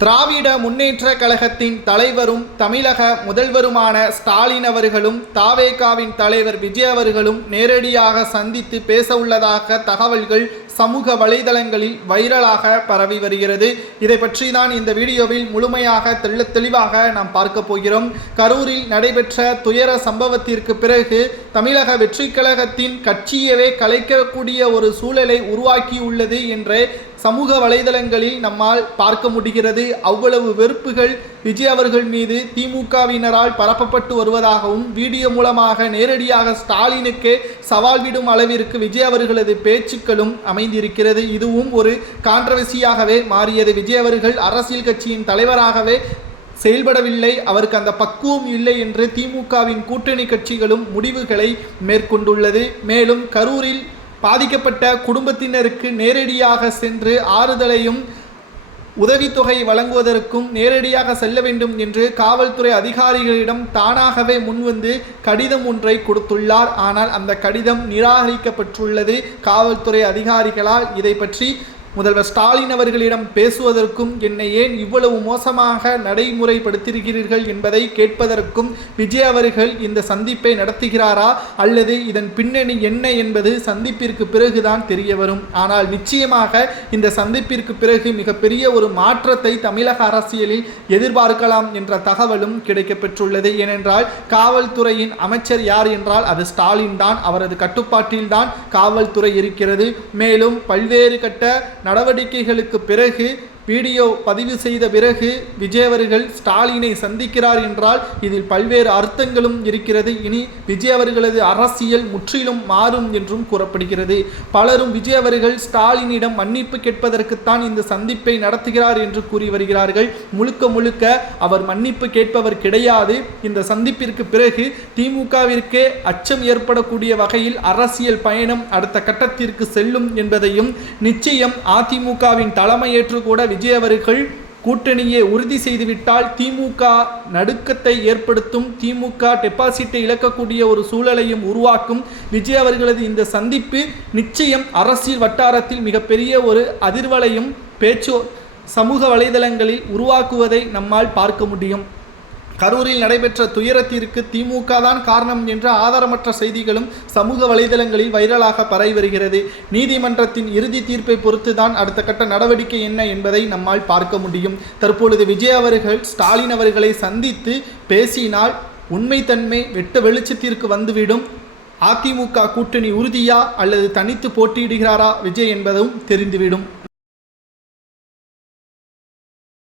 திராவிட முன்னேற்ற கழகத்தின் தலைவரும் தமிழக முதல்வருமான ஸ்டாலின் அவர்களும் தாவேகாவின் தலைவர் விஜய் அவர்களும் நேரடியாக சந்தித்து பேச உள்ளதாக தகவல்கள் சமூக வலைதளங்களில் வைரலாக பரவி வருகிறது. இதை பற்றி தான் இந்த வீடியோவில் முழுமையாக தெளிவாக நாம் பார்க்க போகிறோம். கரூரில் நடைபெற்ற துயர சம்பவத்திற்கு பிறகு தமிழக வெற்றி கழகத்தின் கட்சியவே கலைக்கக்கூடிய ஒரு சூழலை உருவாக்கியுள்ளது என்ற சமூக வலைதளங்களில் நம்மால் பார்க்க முடிகிறது. அவ்வளவு வெறுப்புகள் விஜய் அவர்கள் மீது திமுகவினரால் பரப்பப்பட்டு வருவதாகவும் வீடியோ மூலமாக நேரடியாக ஸ்டாலினுக்கே சவால் விடும் அளவிற்கு விஜய் அவர்களது பேச்சுக்களும் அமைந்திருக்கிறது. இதுவும் ஒரு கான்ட்ரவர்சியாகவே மாறியது. விஜய் அவர்கள் அரசியல் கட்சியின் தலைவராகவே செயல்படவில்லை, அவருக்கு அந்த பக்குவம் இல்லை என்று திமுகவின் கூட்டணி கட்சிகளும் முடிவுகளை மேற்கொண்டுள்ளது. மேலும் கரூரில் பாதிக்கப்பட்ட குடும்பத்தினருக்கு நேரடியாக சென்று ஆறுதலையும் உதவித்தொகை வழங்குவதற்கும் நேரடியாக செல்ல வேண்டும் என்று காவல்துறை அதிகாரிகளிடம் தானாகவே முன்வந்து கடிதம் ஒன்றை கொடுத்துள்ளார். ஆனால் அந்த கடிதம் நிராகரிக்கப்பட்டுள்ளது காவல்துறை அதிகாரிகளால். இதை பற்றி முதல்வர் ஸ்டாலின் அவர்களிடம் பேசுவதற்கும் என்னை ஏன் இவ்வளவு மோசமாக நடைமுறைப்படுத்துகிறீர்கள் என்பதை கேட்பதற்கும் விஜய் அவர்கள் இந்த சந்திப்பை நடத்துகிறாரா அல்லது இதன் பின்னணி என்ன என்பது சந்திப்பிற்கு பிறகுதான் தெரிய வரும். ஆனால் நிச்சயமாக இந்த சந்திப்பிற்கு பிறகு மிகப்பெரிய ஒரு மாற்றத்தை தமிழக அரசியலில் எதிர்பார்க்கலாம் என்ற தகவலும் கிடைக்கப்பெற்றுள்ளது. ஏனென்றால் காவல்துறையின் அமைச்சர் யார் என்றால் அது ஸ்டாலின் தான். அவரது கட்டுப்பாட்டில் தான் காவல்துறை இருக்கிறது. மேலும் பல்வேறு கட்ட நடவடிக்கைகளுக்கு பிறகு வீடியோ பதிவு செய்த பிறகு விஜய் அவர்கள் ஸ்டாலினை சந்திக்கிறார் என்றால் இதில் பல்வேறு அர்த்தங்களும் இருக்கிறது. இனி விஜய் அவர்களது அரசியல் முற்றிலும் மாறும் என்றும் கூறப்படுகிறது. பலரும் விஜய் அவர்கள் ஸ்டாலினிடம் மன்னிப்பு கேட்பதற்குத்தான் இந்த சந்திப்பை நடத்துகிறார் என்று கூறி வருகிறார்கள். முழுக்க அவர் மன்னிப்பு கேட்பவர் கிடையாது. இந்த சந்திப்பிற்கு பிறகு திமுகவிற்கே அச்சம் ஏற்படக்கூடிய வகையில் அரசியல் பயணம் அடுத்த கட்டத்திற்கு செல்லும் என்பதையும் நிச்சயம் அதிமுகவின் தலைமையேற்று கூட விஜய் அவர்கள் கூட்டணியை உறுதி செய்துவிட்டால் திமுக நடுக்கத்தை ஏற்படுத்தும், திமுக டெபாசிட்டை இழக்கக்கூடிய ஒரு சூழலையும் உருவாக்கும். விஜய் அவர்களது இந்த சந்திப்பு நிச்சயம் அரசியல் வட்டாரத்தில் மிகப்பெரிய ஒரு அதிர்வலையும் பேச்சு சமூக வலைதளங்களில் உருவாக்குவதை நம்மால் பார்க்க முடியும். கரூரில் நடைபெற்ற துயரத்திற்கு திமுக தான் காரணம் என்ற ஆதாரமற்ற செய்திகளும் சமூக வலைதளங்களில் வைரலாக பரவி வருகிறது. நீதிமன்றத்தின் இறுதி தீர்ப்பை பொறுத்து தான் அடுத்த கட்ட நடவடிக்கை என்ன என்பதை நம்மால் பார்க்க முடியும். தற்பொழுது விஜய் அவர்கள் ஸ்டாலின் அவர்களை சந்தித்து பேசினால் உண்மைத்தன்மை வெட்ட வெளிச்சத்திற்கு வந்துவிடும். அதிமுக கூட்டணி உறுதியா அல்லது தனித்து போட்டியிடுகிறாரா விஜய் என்பதும் தெரிந்துவிடும்.